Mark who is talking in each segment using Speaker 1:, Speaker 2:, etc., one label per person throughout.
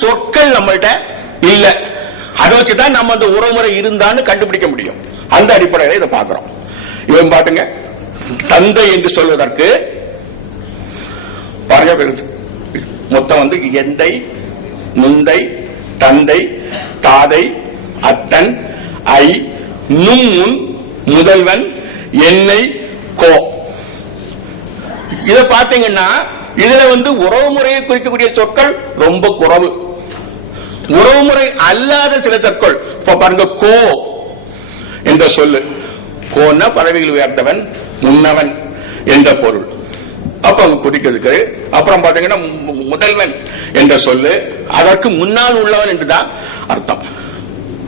Speaker 1: சொற்கள் நம்மள்கிட்ட இல்ல. அதை வச்சுதான் நம்ம அந்த உறவுமுறை இருந்தான்னு கண்டுபிடிக்க முடியும். அந்த அடிப்படையில இதை பாக்குறோம் இவன் பாத்துங்க. தந்தை என்று சொல்வதற்கு பாருங்க மொத்தம் வந்து எந்தை முந்தை தந்தை தாதை அத்தன் ஐ நும் முதல்வன் என்னை கோ. இத பாத்தீங்கன்னா இதுல வந்து உறவு முறையை குறிக்கக்கூடிய சொற்கள் ரொம்ப குறவு. உறவுமுறை அல்லாத சில சொற்கள். இப்ப பாருங்க கோ என்ற சொல்லு. கோன்னா பறவைகள் உயர்ந்தவன் முன்னவன் என்ற பொருள். அப்ப அவங்க குறிக்கிறதுக்கு அப்புறம் பாத்தீங்கன்னா முதல்வன் என்ற சொல்லு. அதற்கு முன்னால் உள்ளவன் என்றுதான் அர்த்தம்.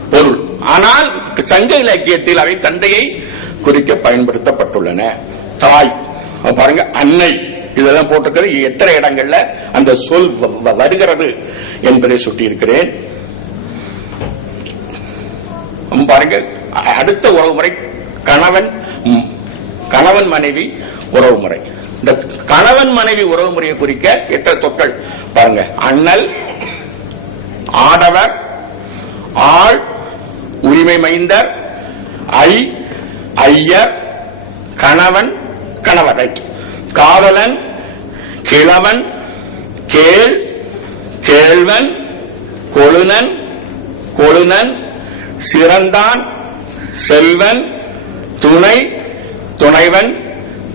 Speaker 1: பொருள். ஆனால் சங்க இலக்கியத்தில் அவை தந்தையை குறிக்க பயன்படுத்தப்பட்டுள்ளன. தாய். அப்ப பாருங்க அன்னை. இதெல்லாம் போட்டிருக்கிறது. எத்தனை இடங்கள்ல அந்த சொல் வருகிறது என்பதை சுட்டியிருக்கிறேன். பாருங்க. அடுத்த அடுத்த உறவுமுறை கணவன் கணவன் மனைவி உறவுமுறை இந்த கணவன் மனைவி உறவுமுறையை குறிக்க எத்தனை சொற்கள்? பாருங்க. அண்ணல் ஆடவர் ஆள் உரிமை மைந்தர் ஐ ஐயர் கணவன் கணவர். ரைட் காதலன் கிழவன் கேள் கேழ்வன் கொழுனன் கொழுனன் சிறந்தான் செல்வன் துணை துணைவன்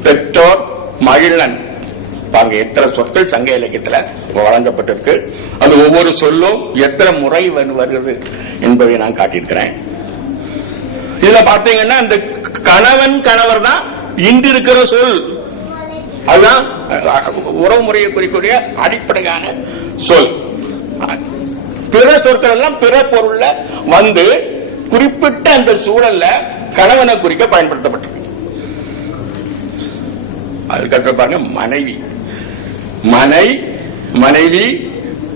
Speaker 1: பெற்றோர் மகிழன். பாருங்க எத்தனை சொற்கள் சங்க இலக்கியத்துல வழங்கப்பட்டிருக்கு. அது ஒவ்வொரு சொல்லும் எத்தனை முறை வந்து வருகிறது என்பதை நான் காட்டியிருக்கிறேன். இதுல பாத்தீங்கன்னா இந்த கணவன் கணவர் தான் இன்று இருக்கிற சொல். அதுதான் உறவு முறையை குறிக்கூடிய அடிப்படையான சொல். பிற சொற்கள் எல்லாம் பிற பொருள்ல வந்து குறிப்பிட்ட அந்த சூழல்ல கணவனை குறிக்க பயன்படுத்தப்பட்டது அதுக்கப்புறம் பாருங்க மனைவி. மனை மனைவி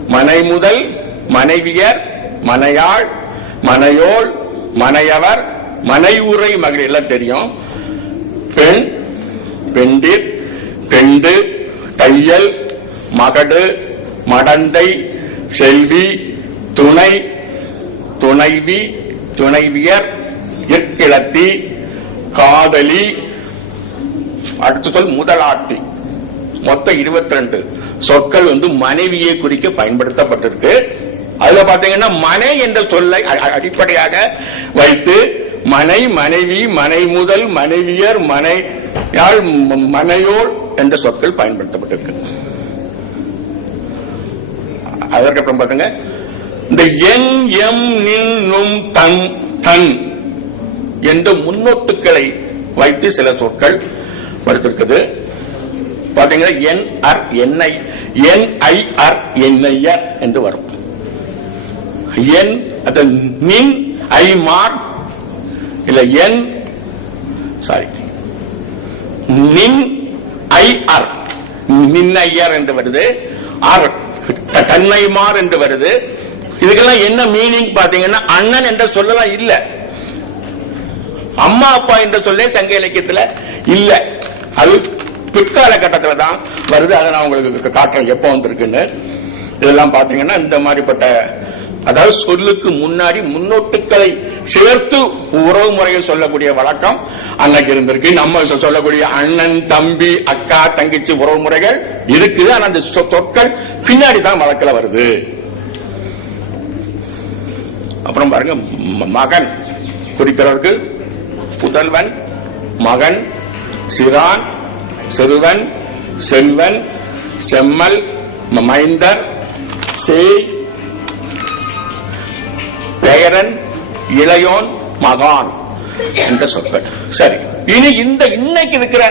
Speaker 1: மனை முதல் மனைவியர் மனையாள் மனையோள் மனையவர் மனை உரை மகளிர் எல்லாம் தெரியும். பெண் பெண்டிர் பெண்டு தையல் மகடு மடந்தை செல்வி துணை துணைவி துணைவியர் இற்கிழத்தி காதலி. அடுத்த சொல் முதலாட்டி. மொத்தம் 22 சொற்கள் வந்து மனைவியை குறிக்க பயன்படுத்தப்பட்டிருக்கு. அதுல பாத்தீங்கன்னா மனை என்ற சொல்லை அடிப்படையாக வைத்து மனை மனைவி மனை முதல் மனைவியர் மனை யாழ் மனையோள் என்ற சொற்கள் பயன்படுத்தப்பட்டிருக்கு அதற்கப்புறம் பாருங்க. இந்த என் எம் நின் நும் தன் தன் என்ற முன்னோட்டுகளை வைத்து சில சொற்கள் படுத்திருக்குது. பாத்தீங்கன்னா என் அர் என்ஐ என் ஐ அர் என்ஐஆர் என்று வரும். என் அது நின் ஐ மார்க் இல்ல என் சாரி நின் ஐ அர் நின்னையர் என்று வருது. ஆர் தன்மைமார் என்று வருது. இதுக்கெல்லாம் என்ன மீனிங் பாத்தீங்கன்னா அண்ணன் என்ற சொல்லலாம் இல்ல. அம்மா அப்பா என்ற சொல்லே சங்க இலக்கியத்துல இல்ல. அது பிற்கால கட்டத்துல தான் வருது. அதை நான் உங்களுக்கு காட்டுறேன். எப்போ வந்திருக்குன்னு. இதெல்லாம் பாத்தீங்கன்னா இந்த மாதிரிப்பட்ட அதாவது சொல்லுக்கு முன்னாடி முன்னோட்டுக்களை சேர்த்து உறவு முறையில் சொல்லக்கூடிய வழக்கம் அன்னைக்கு இருந்திருக்கு. நம்ம சொல்லக்கூடிய அண்ணன் தம்பி அக்கா தங்கச்சி உறவு முறைகள் இருக்குது. ஆனா அந்த சொ- சொற்கள் பின்னாடி தான் வழக்கில் வருது. அப்புறம் பாருங்க மகன் குறிக்கிறவருக்கு புதல்வன் மகன் சிறான் சிறுவன் செல்வன் செம்மல் மைந்தர் சேய் பெயரன் இளையோன் மகான் என்ற சொற்கள். சரி இனி இந்த இன்னைக்கு இருக்கிற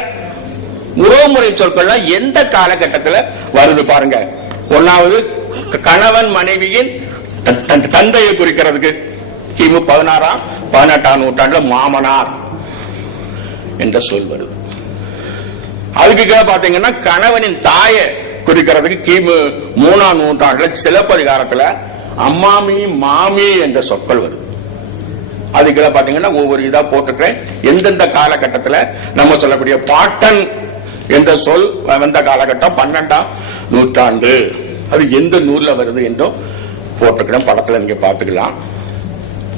Speaker 1: உறவுமுறை சொற்கள்லாம் எந்த காலகட்டத்தில் வருது பாருங்க. ஒன்னாவது கணவன் மனைவியின் தந்தையை குறிக்கிறதுக்கு. கிமு பதினாறாம் பதினெட்டாம் நூற்றாண்டுல மாமனார் என்ற சொல் வருது. அதுக்கு கீழே பாத்தீங்கன்னா கணவனின் தாயை குறிக்கிறதுக்கு கிமு மூணாம் நூற்றாண்டுல சிலப்பதிகாரத்துல அம்மாமி மாமி என்ற சொற்கள் வருது அதுக்குள்ள பாத்தீங்கன்னா ஒவ்வொரு இதா போட்டுட்டேன் எந்தெந்த காலகட்டத்துல நம்ம சொல்லக்கூடிய பாட்டன் என்ற சொல் வந்த காலகட்டம் பன்னெண்டாம் நூற்றாண்டு. அது எந்த நூல்ல வருது என்றும் போட்டிருக்கிறேன். படத்துல நீங்க பாத்துக்கலாம்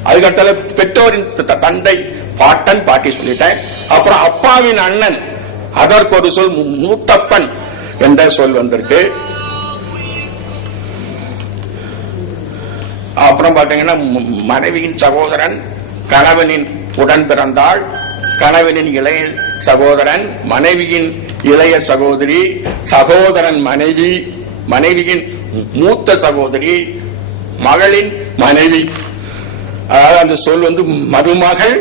Speaker 1: அதுக்கடுத்தால பெற்றோரின் தந்தை பாட்டன் பாட்டி சொல்லிட்டேன். அப்புறம் அப்பாவின் அண்ணன் அதற்கு ஒரு சொல் மூத்தப்பன் என்ற சொல் வந்திருக்கு. அப்புறம் பாத்தீங்கன்னா மனைவியின் சகோதரன் கணவனின் உடன் பிறந்தாள் கணவனின் இளைய சகோதரன் மனைவியின் இளைய சகோதரி சகோதரன் மனைவி மனைவியின் மூத்த சகோதரி மகளின் மனைவி. அதாவது அந்த சொல் வந்து மருமகள்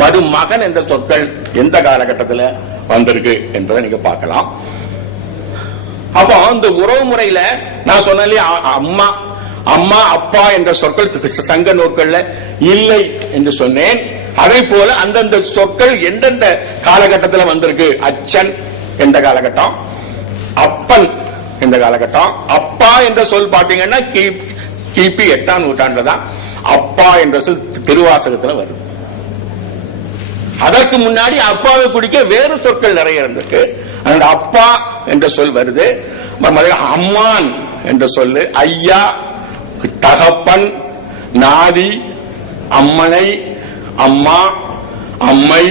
Speaker 1: மருமகன் என்ற சொற்கள் எந்த காலகட்டத்தில் வந்திருக்கு என்பதை நீங்க பார்க்கலாம். அப்போ இந்த உறவு முறையில நான் சொன்னாலே அம்மா அம்மா அப்பா என்ற சொற்கள் சங்க நோக்கள்ல இல்லை என்று சொன்னேன். அதே போல அந்தந்த சொற்கள் எந்தெந்த காலகட்டத்தில் வந்திருக்கு? அச்சன் எந்த காலகட்டம் அப்பன் எந்த காலகட்டம் அப்பா என்ற சொல் பாத்தீங்கன்னா கி- கிபி எட்டாம் நூற்றாண்டுல தான் அப்பா என்ற சொல் திருவாசகத்துல வருது. அதற்கு முன்னாடி அப்பாவை குடிக்க வேறு சொற்கள் நிறைய இருந்திருக்கு. அந்த அப்பா என்ற சொல் வருது. அம்மான் என்ற சொல்லு ஐயா தகப்பன் நாதி அம்மனை அம்மா அம்மை